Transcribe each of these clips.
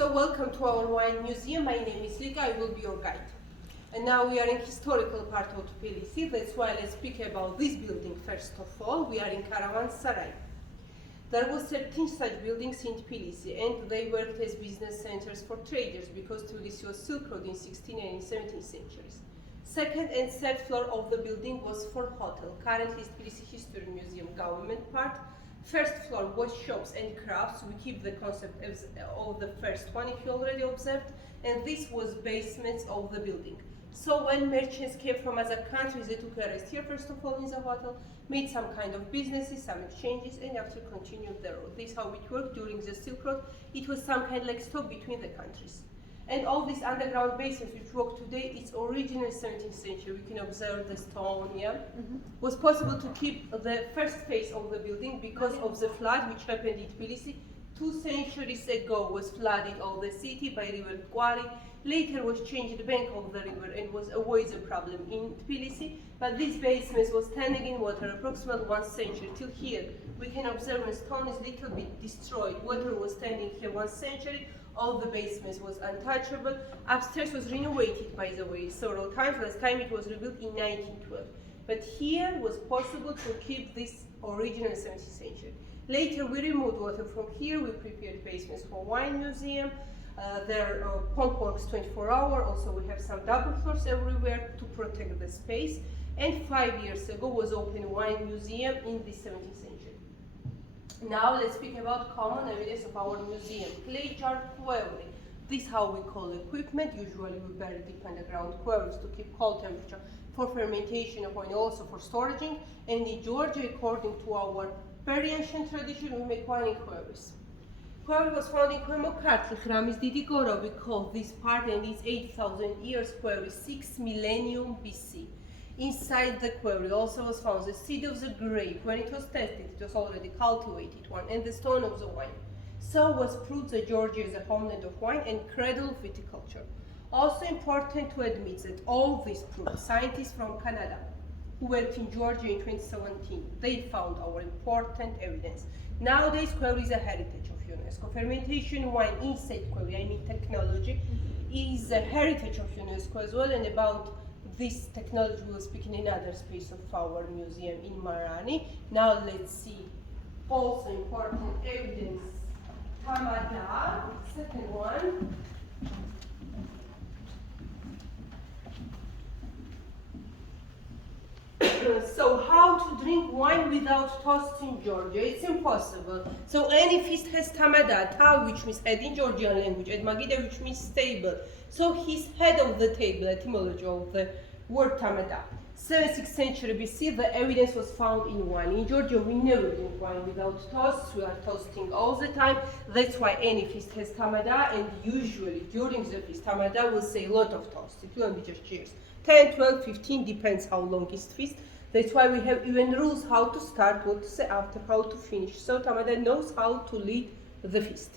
So welcome to our wine museum. My name is Lika, I will be your guide. And now we are in historical part of Tbilisi. That's why let's speak about this building first of all. We are in Karavansaray. There were 13 such buildings in Tbilisi, and they worked as business centers for traders because Tbilisi was Silk Road in 16th and 17th centuries. Second and third floor of the building was for hotel. Currently, Tbilisi History Museum government part. First floor was shops and crafts. We keep the concept of the first one, if you already observed, and this was basements of the building. So when merchants came from other countries, they took a rest here first of all in the hotel, made some kind of businesses, some exchanges, and after continued the road. This is how it worked during the Silk Road. It was some kind of like stop between the countries. And all these underground basements which work today, it's original 17th century. We can observe the stone, yeah? Was possible to keep the first phase of the building because of the flood which happened in Tbilisi. 2 centuries ago was flooded all the city by river Tqvari. Later was changed the bank of the river and was always a problem in Tbilisi. But this basement was standing in water approximately 1 century till here. We can observe the stone is little bit destroyed. Water was standing here 1 century. All the basements was untouchable. Upstairs was renovated, by the way, several times. Last time it was rebuilt in 1912. But here was possible to keep this original 17th century. Later we removed water from here. We prepared basements for wine museum. There are pump works 24 hours. Also we have some double floors everywhere to protect the space. And 5 years ago was opened wine museum in the 17th century. Now let's speak about common evidence of our museum. Clay jar quarry. This is how we call equipment. Usually we bury deep underground quarries to keep cold temperature for fermentation of wine, also for storage. And in Georgia, according to our very ancient tradition, we make wine in quarries. Quarry was found in Kemokatli, Hramis Didigoro. We call this part, and it's 8,000 years quarry, 6 millennium BC. Inside the quarry also was found the seed of the grape. When it was tested, it was already cultivated one, and the stone of the wine. So was proved that Georgia is a homeland of wine and cradle of viticulture. Also important to admit that all this proved scientists from Canada who worked in Georgia in 2017, they found our important evidence. Nowadays, quarry is a heritage of UNESCO. Fermentation wine inside quarry, I mean technology, is a heritage of UNESCO as well, and about this technology we'll speak in another space of our museum in Marani. Now let's see also important evidence. Tamada, second one. So how to drink wine without toast in Georgia? It's impossible. So any feast has tamada, ta, which means head in Georgian language, and magida, which means table. So he's head of the table, etymology of the word tamada. 6th century BC, the evidence was found in wine. In Georgia, we never drink wine without toast. We are toasting all the time. That's why any feast has tamada, and usually during the feast, tamada will say a lot of toast. It won't be just cheers. 10, 12, 15, depends how long is the feast. That's why we have even rules how to start, what to say after, how to finish. So tamada knows how to lead the feast.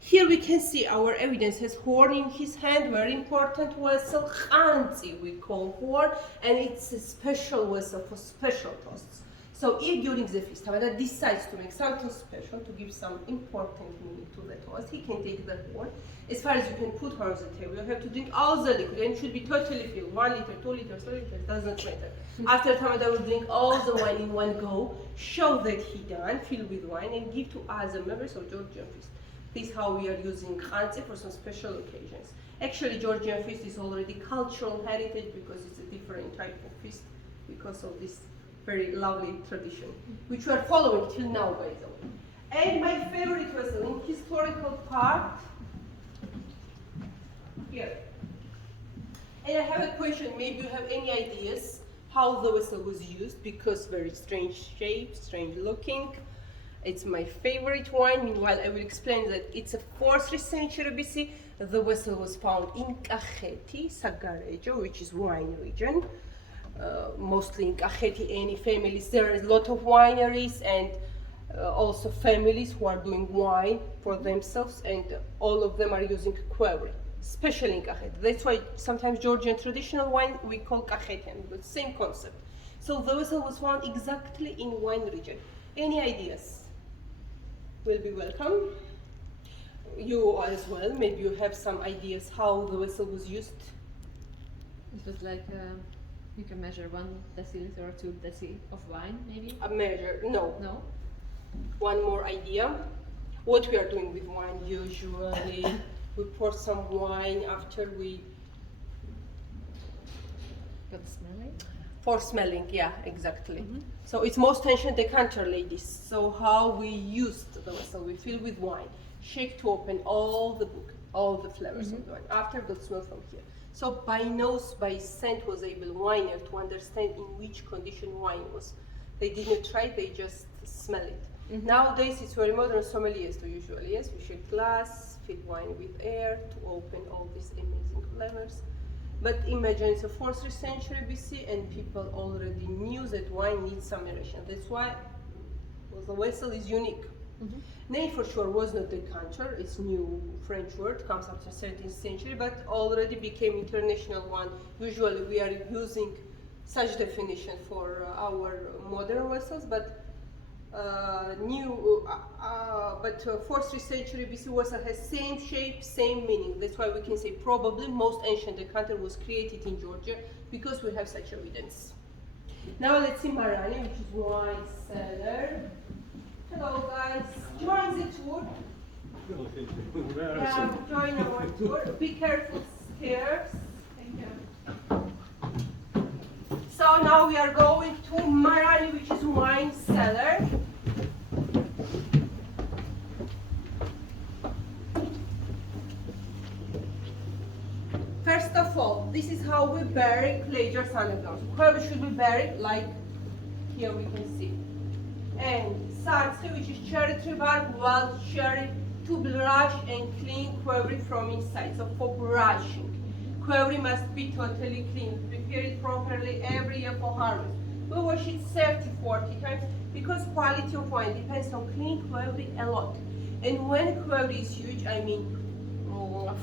Here we can see our evidence has horn in his hand, very important vessel, khanzi we call horn, and it's a special vessel for special toasts. So if during the feast Tamada decides to make something special, to give some important meaning to the toast, he can take the horn. As far as you can put her on the table, you have to drink all the liquid, and it should be totally filled, 1 liter, 2 liters, 3 liters, doesn't matter. After Tamada will drink all the wine in one go, show that he done, fill with wine, and give to other members of Georgian feast. This is how we are using khanzi for some special occasions. Actually, Georgian feast is already cultural heritage because it's a different type of feast because of this very lovely tradition, which we are following till now, by the way. And my favorite vessel in historical part, here. And I have a question, maybe you have any ideas how the vessel was used, because very strange shape, strange looking. It's my favorite wine. Meanwhile, I will explain that it's a 4th century BC. The vessel was found in Kakheti, Sagarejo, which is wine region. Mostly in Kakheti, any families. There are a lot of wineries and also families who are doing wine for themselves, and all of them are using quarry, especially in Kakheti. That's why sometimes Georgian traditional wine we call Kakhetian, but same concept. So the vessel was found exactly in wine region. Any ideas? Will be welcome. you as well, maybe you have some ideas how the vessel was used. It was like you can measure 1 deciliter or 2 deci of wine, maybe. A measure, no. No. One more idea. What we are doing with wine usually, we pour some wine after we Got smelling. for smelling. Yeah, exactly. So it's most ancient decanter, ladies. So how we used the vessel, we fill with wine, shake to open all the book, all the flavors of the wine. After the smell from here. So by nose, by scent was able winer to understand in which condition wine was. They didn't try, they just smell it. Nowadays it's very modern sommeliers do usually, yes, we shake glass, fill wine with air to open all these amazing flavors. But imagine it's a 4th century BC and people already knew that wine needs some aeration. That's why the vessel is unique. Name for sure was not decanter, it's new French word, comes after 13th century, but already became international one. Usually we are using such definition for our modern vessels, but 4th century BC vessel has same shape, same meaning. That's why we can say probably most ancient decanter was created in Georgia because we have such evidence. Now let's see Marani, which is wine cellar. Hello guys, join the tour. Yeah, join our tour. Be careful stairs. Thank you. So now we are going to Marani, which is wine cellar. First of all, this is how we bury Clagers underground. Where we should be buried, like here we can see. And sartri, which is cherry tree bark, wild cherry, to brush and clean quarry from inside. So for brushing, quarry must be totally clean. Prepare it properly every year for harvest. We wash it 30, 40 times because quality of wine depends on clean quarry a lot. And when quarry is huge, I mean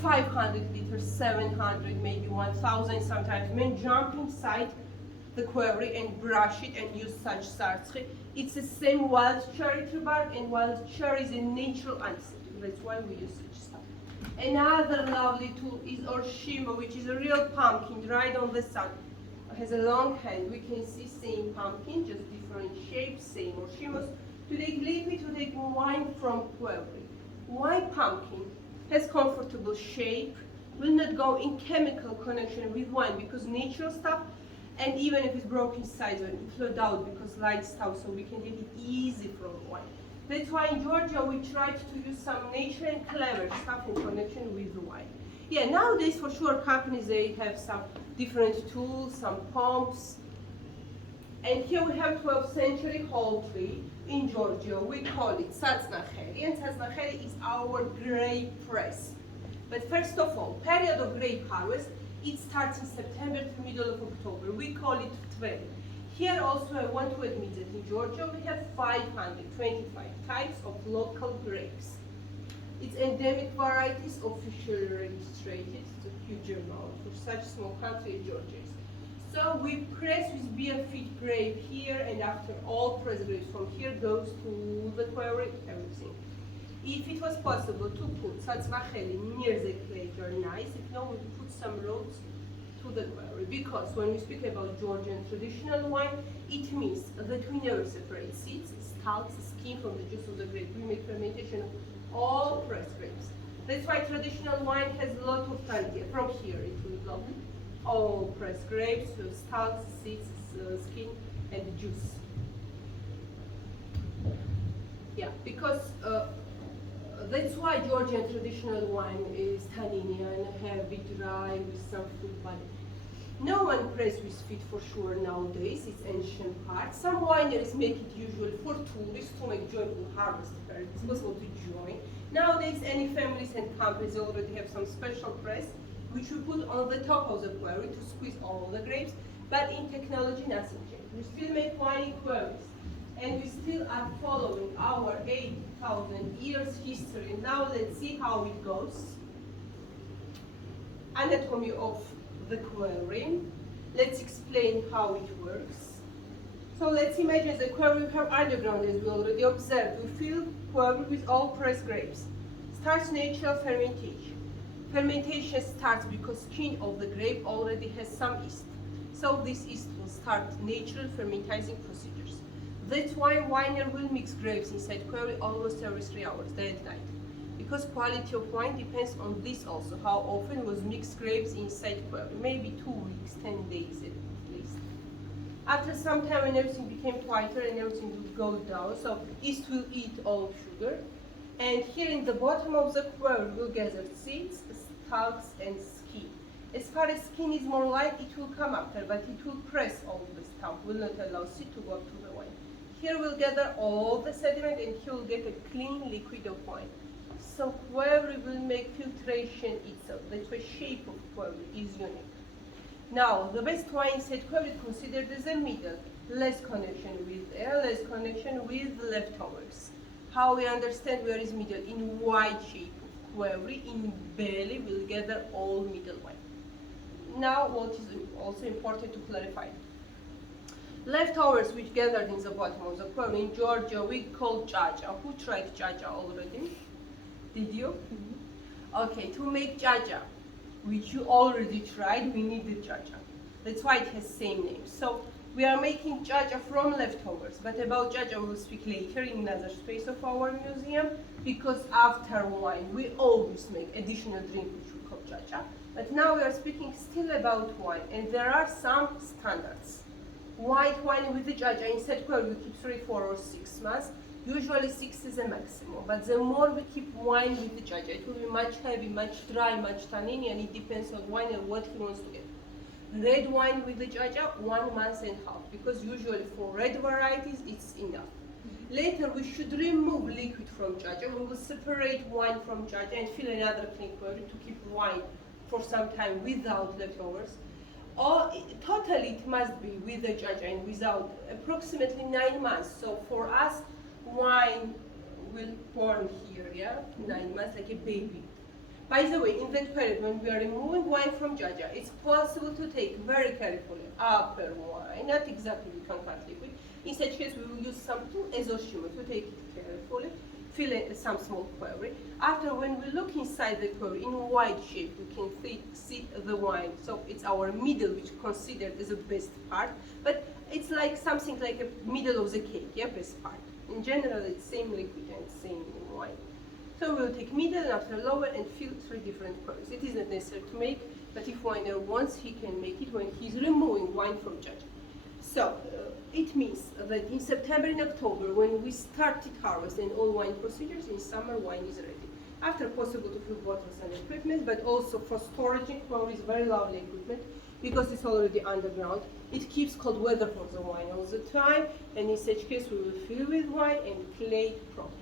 500 liters, 700, maybe 1,000 sometimes. Men jump inside the quarry and brush it and use such sartri. It's the same wild cherry tree bark, and wild cherry is a natural anesthetic. That's why we use such stuff. Another lovely tool is orshimo, which is a real pumpkin dried on the sun. It has a long hand. We can see same pumpkin, just different shapes, same orshimos. To take liquid, to take wine from quarry. Why pumpkin? Has comfortable shape, will not go in chemical connection with wine because natural stuff, and even if it's broken size, it flowed out because light stuff, so we can take it easy from wine. That's why in Georgia we tried to use some nature and clever stuff in connection with the wine. Yeah, nowadays for sure companies, they have some different tools, some pumps. And here we have 12th century whole tree in Georgia. We call it Tsatsnakheli, and Tsatsnakheli is our grape press. But first of all, period of grape harvest, it starts in September to middle of October. We call it Tvel. Here also I want to admit that in Georgia we have 525 types of local grapes. It's endemic varieties, officially registered. It's a huge amount for such small country as Georgia. So we press with beer feed grape here, and after all press grapes from here goes to the quarry, everything. If it was possible to put Tsatsnakheli near the Clager, nice. If not, we put some roads to the quarry. Because when we speak about Georgian traditional wine, it means that we never separate seeds, stalks, skin from the juice of the grape. We make fermentation of all pressed grapes. That's why traditional wine has a lot of tangia. From here it will go. All pressed grapes, stalks, seeds, skin, and juice. Yeah, because that's why Georgian traditional wine is tanninian, heavy, dry, with some fruit body. No one pressed with feet for sure nowadays, it's ancient part. Some wineries make it usually for tourists to make joyful harvest fair. It's possible to join. Nowadays, any families and companies already have some special press which we put on the top of the quarry to squeeze all the grapes, but in technology nothing changed. We still make wine in quarries, and we still are following our 8,000 years history. Now let's see how it goes. Anatomy of the quarry. Let's explain how it works. So let's imagine the quarry we have underground, as we already observed. We fill quarry with all pressed grapes. Starts natural fermentation. Fermentation starts because skin of the grape already has some yeast. So this yeast will start natural fermentizing procedures. That's why winer will mix grapes inside quarry almost every 3 hours, day and night. Because quality of wine depends on this also, how often was mixed grapes inside quarry. Maybe 2 weeks, 10 days at least. After some time when everything became quieter and everything will go down, so yeast will eat all sugar. And here in the bottom of the quarry we'll gather seeds, stalks and skin. As far as skin is more light, it will come after, but it will press all the stalk, will not allow seed to go up to the wine. Here we'll gather all the sediment and here we'll get a clean liquid of wine. So quarry will make filtration itself. That's why shape of quarry is unique. Now, the best wine inside quarry is considered as a middle, less connection with air, less connection with leftovers. How we understand where is middle? In wide shape of quarry, in belly, we'll gather all middle wine. Now, what is also important to clarify. Leftovers which gathered in the bottom of the quarry, in Georgia we call jaja. Who tried jaja already? Did you? Mm-hmm. Okay, to make jaja, which you already tried, we need the jaja. That's why it has same name. So we are making jaja from leftovers, but about jaja we will speak later in another space of our museum, because after wine we always make additional drink which we call jaja. But now we are speaking still about wine, and there are some standards. White wine with the jaja inside quarry we keep 3, 4 or 6 months. Usually 6 is a maximum, but the more we keep wine with the jaja, it will be much heavy, much dry, much tanniny, and it depends on wine and what he wants to get. Red wine with the jaja, 1 month and a half, because usually for red varieties it's enough. Later we should remove liquid from jaja. We will separate wine from jaja and fill another clean quarry to keep wine for some time without leftovers. Or totally it must be with the jaja and without approximately 9 months. So for us, wine will form here, yeah, 9 months like a baby. By the way, in that period when we are removing wine from jaja, it's possible to take very carefully upper wine, not exactly we can't cut liquid. In such case, we will use some azoshima to take it carefully, fill some small quarry. After, when we look inside the quarry in wide shape, we can see the wine. So it's our middle, which is considered as the best part, but it's like something like a middle of the cake, yeah, best part. In general, it's same liquid and same wine. So we'll take middle and after lower and fill 3 different quarries. It is not necessary to make, but if winer wants, he can make it when he's removing wine from jaja. So it means that in September and October, when we started harvesting all wine procedures, in summer wine is ready. After, possible to fill bottles and equipment, but also for storage in quarry is very lovely equipment, because it's already underground. It keeps cold weather for the wine all the time, and in such case we will fill with wine and clay it properly.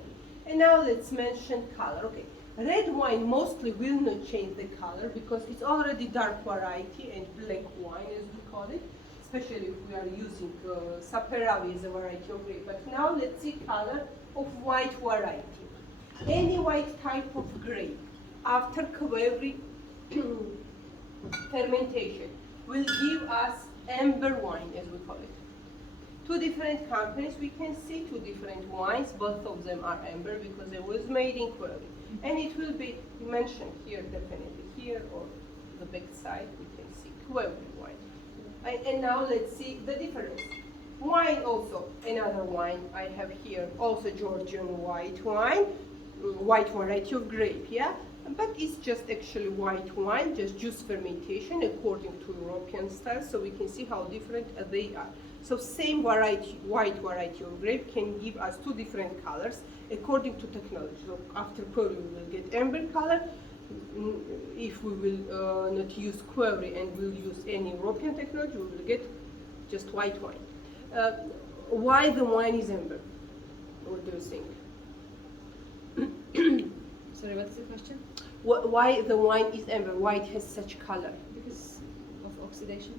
And now let's mention color. Okay, red wine mostly will not change the color because it's already dark variety and black wine as we call it, especially if we are using Saperavi as a variety of grape. But now let's see color of white variety. Any white type of grape after quarry fermentation will give us amber wine, as we call it. 2 different companies, we can see 2 different wines, both of them are amber because it was made in quarry. And it will be mentioned here, definitely here, or the back side, we can see quarry wine. And now let's see the difference. Wine also, another wine I have here, also Georgian white wine, white variety of grape, yeah? But it's just actually white wine, just juice fermentation according to European style, so we can see how different they are. So same variety, white variety of grape can give us 2 different colors according to technology. So after quarry we will get amber color. If we will not use quarry and we'll use any European technology, we will get just white wine. Why the wine is amber? What do you think? Sorry, what's the question? Why the wine is amber? Why it has such color? Because of oxidation?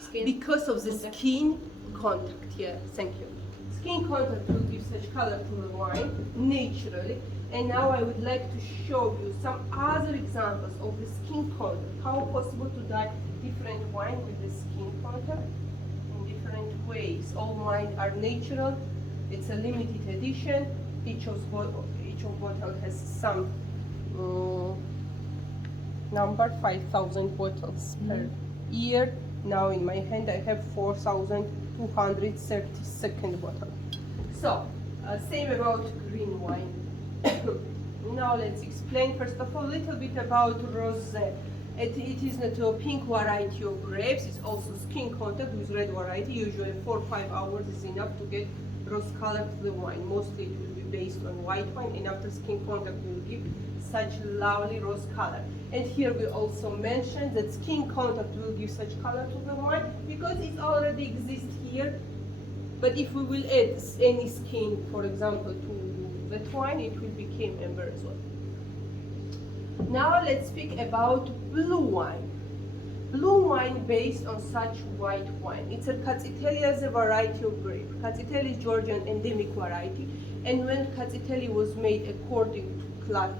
Skin? Because of the contact. skin contact. Yeah, thank you. Skin contact will give such color to the wine naturally. And now I would like to show you some other examples of the skin contact. How possible to dye different wine with the skin contact in different ways. All wine are natural. It's a limited edition. Each of bottle has some mm, number 5,000 bottles per year. Now in my hand I have 4,232nd bottle. So, same about green wine. Now let's explain first of all a little bit about rosé. It is not a pink variety of grapes, it's also skin contact with red variety. Usually 4 or 5 hours is enough to get rose color to the wine. Mostly it will be based on white wine, and after skin contact will give such lovely rose color. And here we also mentioned that skin contact will give such color to the wine because it already exists here. But if we will add any skin, for example, to that wine, it will become amber as well. Now let's speak about blue wine. Blue wine based on such white wine. It's a Katsiteli as a variety of grape. Katsiteli is Georgian endemic variety, and when Katsiteli was made according to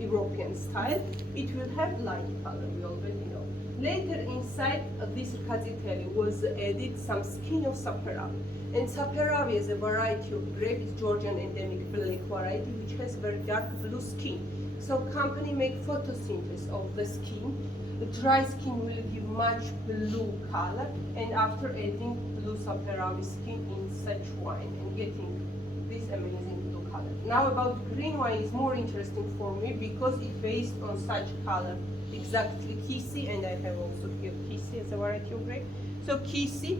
European style, it will have light color, we already know. Later inside this Katsiteli was added some skin of Saperavi. And Saperavi is a variety of grape, is Georgian endemic black variety, which has very dark blue skin. So company make photosynthesis of the skin. The dry skin will give much blue color, and after adding blue Saperavi skin in such wine and getting this amazing blue color. Now about green wine is more interesting for me because it's based on such color. Exactly Kisi, and I have also here Kisi as a variety of grape. So Kisi,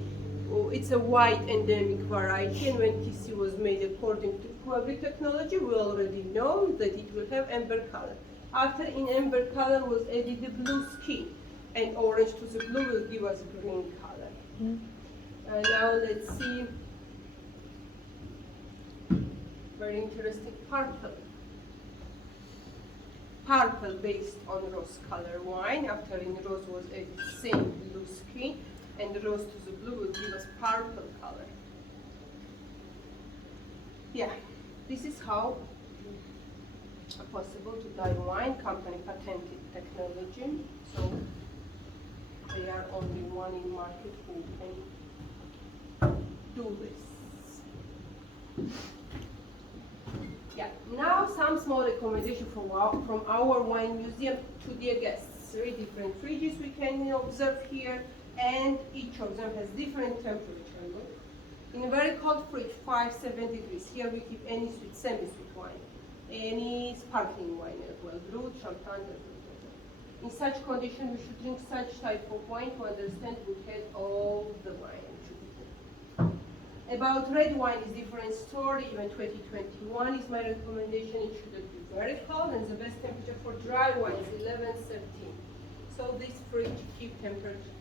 it's a white endemic variety, and when Kisi was made according to Puebli technology, we already know that it will have amber color. After in amber color was added the blue skin, and orange to the blue will give us green color. Now let's see, very interesting purple. Purple based on rose color wine. After in rose was added same blue skin, and rose to the blue will give us purple color. Yeah, this is how possible to dye wine. Company patented technology, so they are only one in market who can do this. Yeah, now some small recommendation from our wine museum to dear guests. 3 different fridges we can observe here, and each of them has different temperature. Look. In a very cold fridge, 5-7 degrees. Here we keep any sweet, semi-sweet wine, any sparkling wine as well, brut, champagne. In such condition, we should drink such type of wine to understand we had all the wine. About red wine is different story. Even 2021 is my recommendation. It shouldn't be very cold, and the best temperature for dry wine is 11-13. So this fridge keeps temperature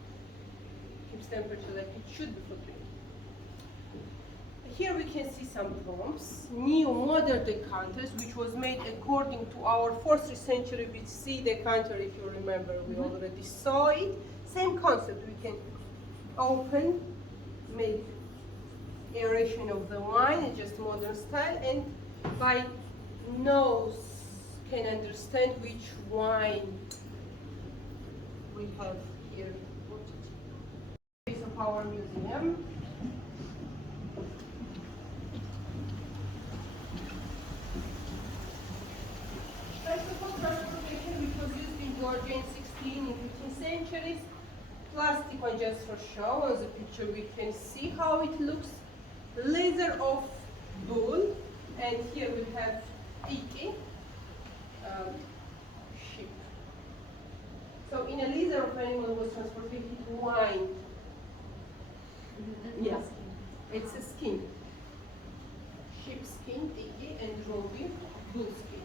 like it should be for drinking. Here we can see some prompts. New modern decanters, which was made according to our 4th century BC decanter. If you remember, we already saw it. Same concept. We can open, make aeration of the wine in just modern style, and by nose can understand which wine we have here. Piece of our museum. First of all, transportation, which was used in Georgia in 16th and 15th centuries. Plastic one just for show. On the picture we can see how it looks. Leather of bull, and here we have Iki, sheep. So in a leather of animal was transported wine. Yes, it's a skin. Sheep skin, Iki, and Robi, bull skin.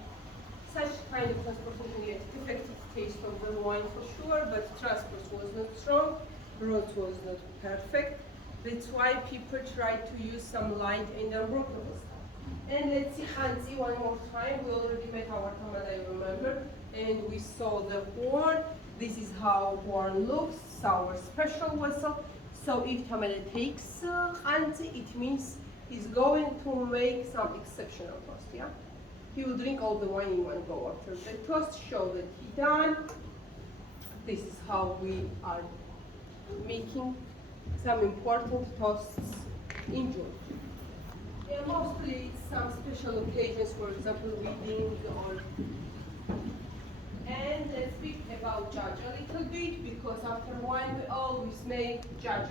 Such kind of transportation gave effective taste of the wine for sure, but transport was not strong, road was not perfect. That's why people try to use some light and unbreakable stuff. And let's see Hanzi one more time. We already met our Tamada, I remember, and we saw the horn. This is how horn looks, it's our special vessel. So if Tamada takes Hanzi, it means he's going to make some exceptional toast, yeah? He will drink all the wine in one go after the toast, show that he done. This is how we are making some important toasts in Georgia. Yeah, mostly it's some special occasions, for example, wedding or. And let's speak about Jaja a little bit because after wine we always make Jaja.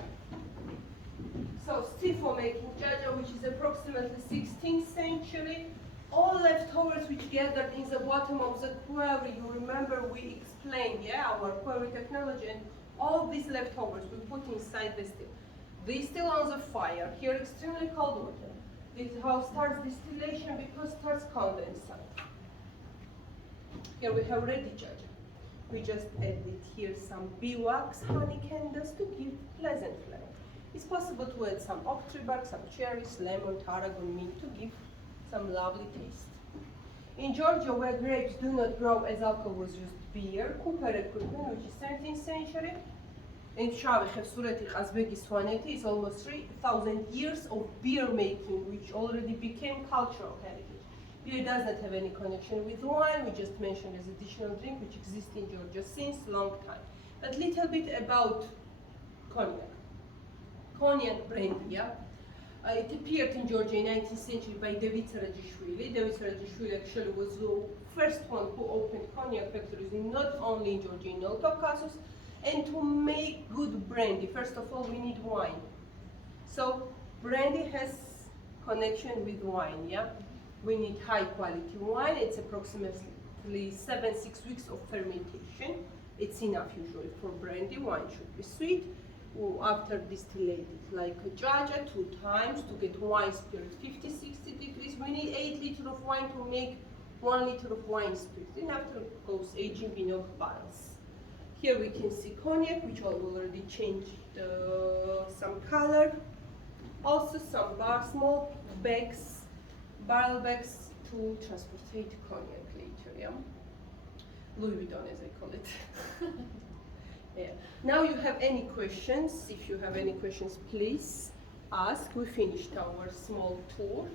So still for making Jaja, which is approximately 16th century, all leftovers which gathered in the bottom of the quarry, you remember we explained, yeah, our quarry technology, and all these leftovers we put inside the still. They still on the fire, here extremely cold water. This is how starts distillation because starts condensate. Here we have ready Jaja. We just added here some beeswax honey candles to give pleasant flavor. It's possible to add some oak tree bark, some cherries, lemon, tarragon meat to give some lovely taste. In Georgia, where grapes do not grow as alcohol was used beer, cooper equipment, which is 17th century, in Shave Sureti Qazbegi Swaneti is almost 3,000 years of beer making, which already became cultural heritage. Beer does not have any connection with wine, we just mentioned as additional drink which exists in Georgia since long time. But little bit about cognac. Cognac brandy, yeah? It appeared in Georgia in 19th century by David Sarajishvili. David Sarajishvili actually was the first one who opened cognac factories not only in Georgia, in all Caucasus. And to make good brandy, first of all, we need wine. So brandy has connection with wine, yeah? We need high quality wine. It's approximately 6 weeks of fermentation. It's enough usually for brandy. Wine should be sweet. After distillated, like a Jaja 2 times to get wine spirit 50-60 degrees. We need 8 liters of wine to make 1 liter of wine spirit. Then after goes aging in oak barrels. Here we can see cognac, which I already changed some color. Also some small bags, barrel bags to transport cognac later, yeah? Louis Vuitton as I call it. Yeah. Now you have any questions? If you have any questions, please ask. We finished our small tour.